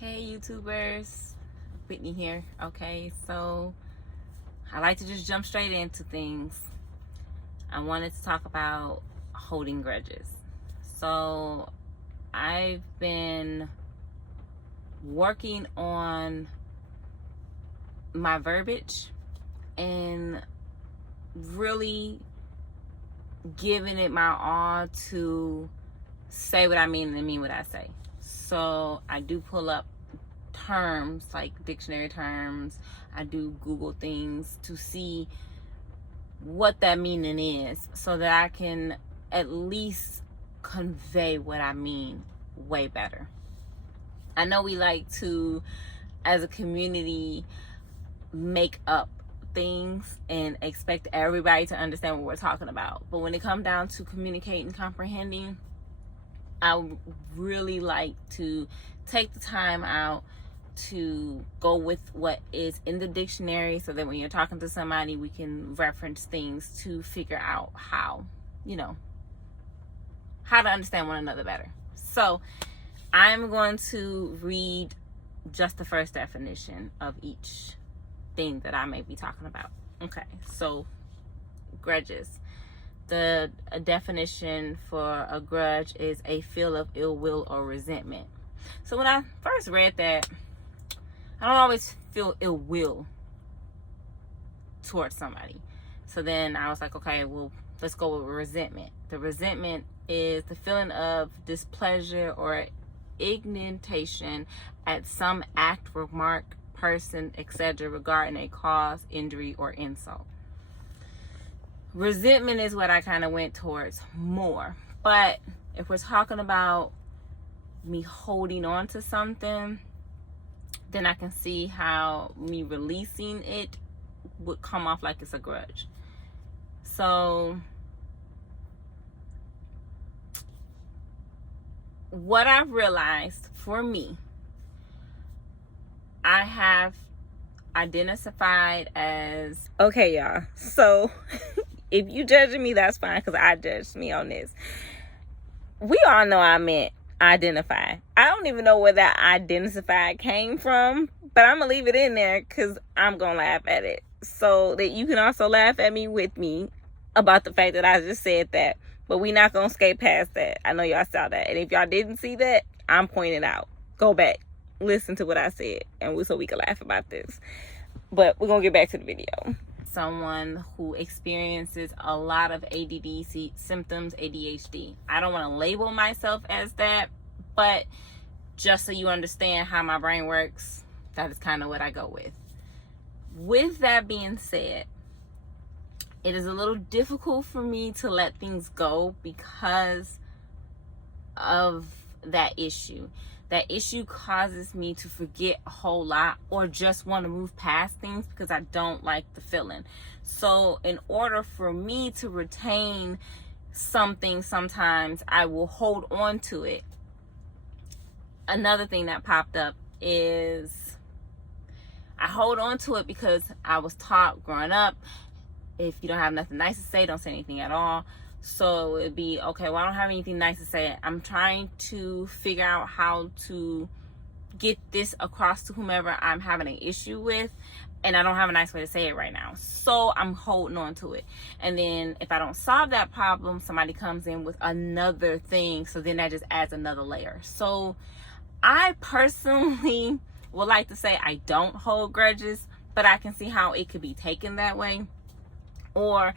Hey YouTubers, Whitney here. Okay, so I like to just jump straight into things. I wanted to talk about holding grudges. So I've been working on my verbiage and really giving it my all to say what I mean and mean what I say. So I do pull up terms like dictionary terms. I do Google things to see what that meaning is so that I can at least convey what I mean way better. I know we like to, as a community, make up things and expect everybody to understand what we're talking about. But when it comes down to communicating, comprehending, I really like to take the time out to go with what is in the dictionary so that when you're talking to somebody, we can reference things to figure out how to understand one another better. So I'm going to read just the first definition of each thing that I may be talking about. Okay, so grudges. The definition for a grudge is a feel of ill will or resentment. So when I first read that, I don't always feel ill will towards somebody. So then I was like, okay, well, let's go with resentment. The resentment is the feeling of displeasure or indignation at some act, remark, person, etc. regarding a cause, injury, or insult. Resentment is what I kind of went towards more. But if we're talking about me holding on to something, then I can see how me releasing it would come off like it's a grudge. So what I've realized for me, I have identified as, okay, y'all. So if you judging me, that's fine, because I judged me on this. We all know I meant identify. I don't even know where that identify came from, but I'm gonna leave it in there because I'm gonna laugh at it so that you can also laugh at me with me about the fact that I just said that. But we not gonna skate past that. I know y'all saw that, and if y'all didn't see that, I'm pointing out. Go back, listen to what I said, and so we can laugh about this. But we're gonna get back to the video. Someone who experiences a lot of ADD symptoms, ADHD. I don't want to label myself as that, but just so you understand how my brain works, that is kind of what I go with. With that being said, it is a little difficult for me to let things go because of that issue. That issue causes me to forget a whole lot or just want to move past things because I don't like the feeling. So in order for me to retain something, sometimes I will hold on to it. Another thing that popped up is I hold on to it because I was taught growing up, if you don't have nothing nice to say, don't say anything at all. So it'd be, okay, well, I don't have anything nice to say. I'm trying to figure out how to get this across to whomever I'm having an issue with, and I don't have a nice way to say it right now. So I'm holding on to it. And then if I don't solve that problem, somebody comes in with another thing. So then that just adds another layer. So I personally would like to say I don't hold grudges, but I can see how it could be taken that way. Or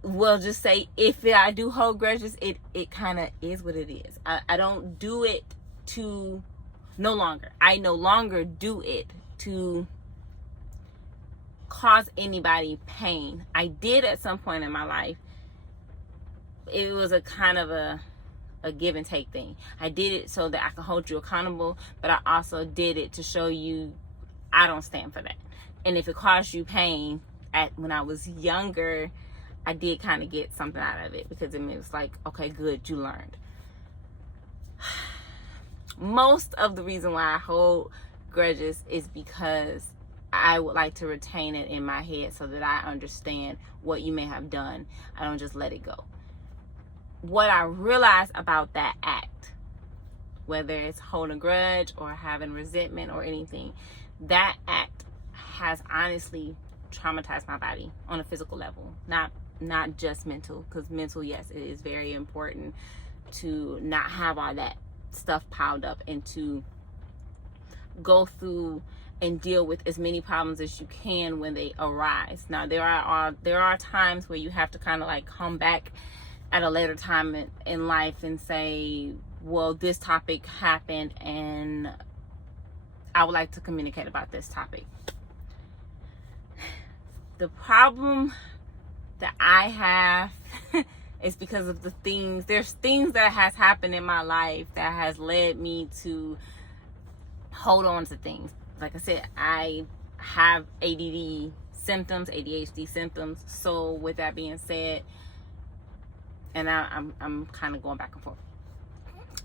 we'll just say if I do hold grudges, it kind of is what it is. I don't do it to I no longer do it to cause anybody pain. I did at some point in my life. It was a kind of a give and take thing. I did it so that I could hold you accountable, but I also did it to show you I don't stand for that. And if it caused you pain when I was younger, I did kind of get something out of it because it was like, okay, good, you learned. Most of the reason why I hold grudges is because I would like to retain it in my head so that I understand what you may have done. I don't just let it go. What I realized about that act whether it's holding a grudge or having resentment or anything. That act has honestly traumatized my body on a physical level, not just mental, because mental, yes, it is very important to not have all that stuff piled up and to go through and deal with as many problems as you can when they arise. Now there are times where you have to kind of like come back at a later time in life and say, well, this topic happened and I would like to communicate about this topic. The problem that I have is because of there's things that has happened in my life that has led me to hold on to things. Like I said, I have ADD symptoms, ADHD symptoms. So with that being said, and I'm kind of going back and forth.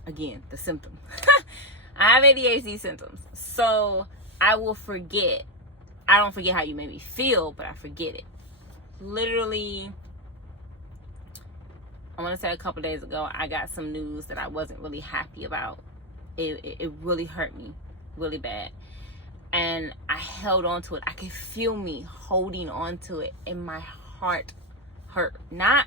Again, the symptom. I have ADHD symptoms. So I will forget. I don't forget how you made me feel, but I forget it. Literally, I want to say a couple days ago, I got some news that I wasn't really happy about. It really hurt me really bad. And I held on to it. I could feel me holding on to it, and my heart hurt. Not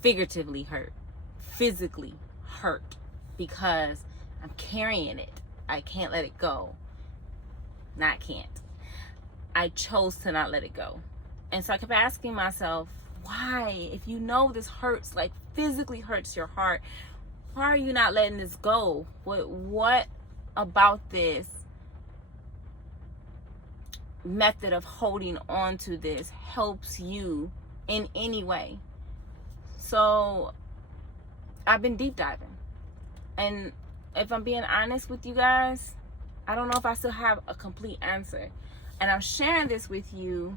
figuratively hurt, physically hurt, because I'm carrying it. I can't let it go. Not can't. I chose to not let it go. And so I kept asking myself, why? If you know this hurts, like physically hurts your heart, why are you not letting this go? What about this method of holding on to this helps you in any way? So I've been deep diving, and if I'm being honest with you guys, I don't know if I still have a complete answer. And I'm sharing this with you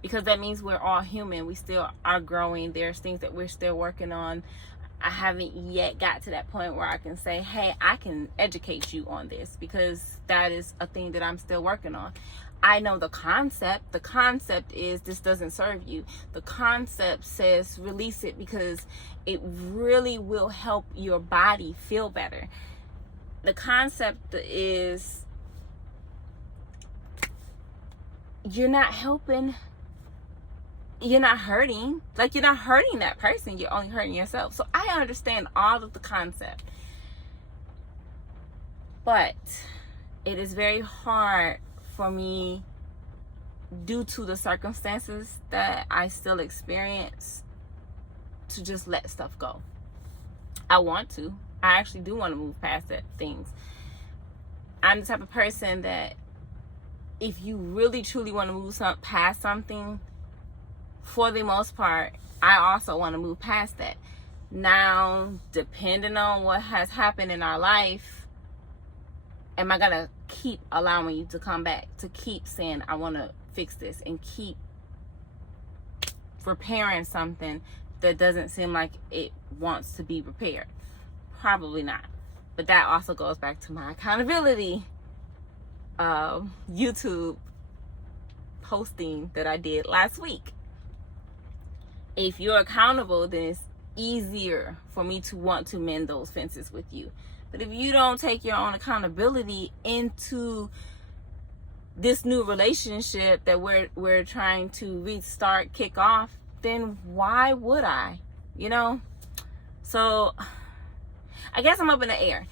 because that means we're all human. We still are growing. There's things that we're still working on. I haven't yet got to that point where I can say, hey, I can educate you on this, because that is a thing that I'm still working on. I know the concept. The concept is this doesn't serve you. The concept says release it because it really will help your body feel better. The concept is you're not helping, you're not hurting. Like, you're not hurting that person, you're only hurting yourself. So I understand all of the concept, but it is very hard for me, due to the circumstances that I still experience, to just let stuff go. I want to. I actually do want to move past that things. I'm the type of person that if you really truly want to move past something, for the most part, I also want to move past that. Now, depending on what has happened in our life, am I going to keep allowing you to come back, to keep saying, I want to fix this, and keep repairing something that doesn't seem like it wants to be repaired? Probably not. But that also goes back to my accountability YouTube posting that I did last week. If you're accountable, then it's easier for me to want to mend those fences with you. But if you don't take your own accountability into this new relationship that we're trying to restart, kick off, then why would I? You know? So I guess I'm up in the air.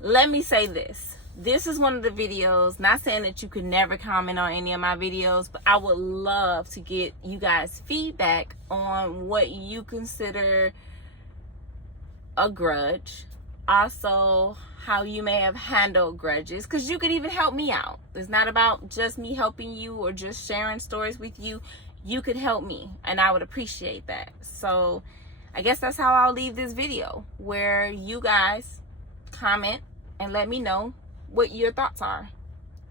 Let me say this. This is one of the videos, not saying that you could never comment on any of my videos, but I would love to get you guys feedback on what you consider a grudge. Also, how you may have handled grudges, because you could even help me out. It's not about just me helping you or just sharing stories with you. You could help me, and I would appreciate that. So I guess that's how I'll leave this video, where you guys comment and let me know what your thoughts are.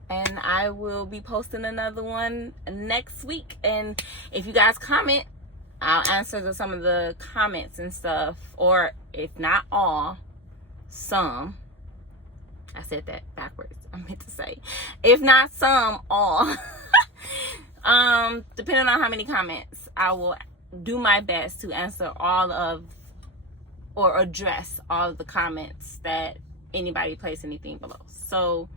And I will be posting another one next week. And if you guys comment, I'll answer some of the comments and stuff. Or if not all, some. I said that backwards. I meant to say, if not some, all. Depending on how many comments, I will do my best to answer all of or address all of the comments that anybody place anything below. So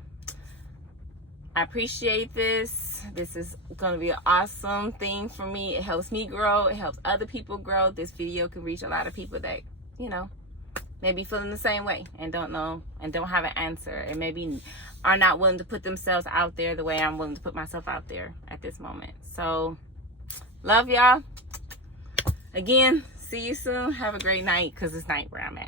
I appreciate this. This is going to be an awesome thing for me. It helps me grow. It helps other people grow. This video can reach a lot of people that, you know, maybe feeling the same way and don't know and don't have an answer, and maybe are not willing to put themselves out there the way I'm willing to put myself out there at this moment. So love y'all. Again, see you soon. Have a great night, because it's night where I'm at.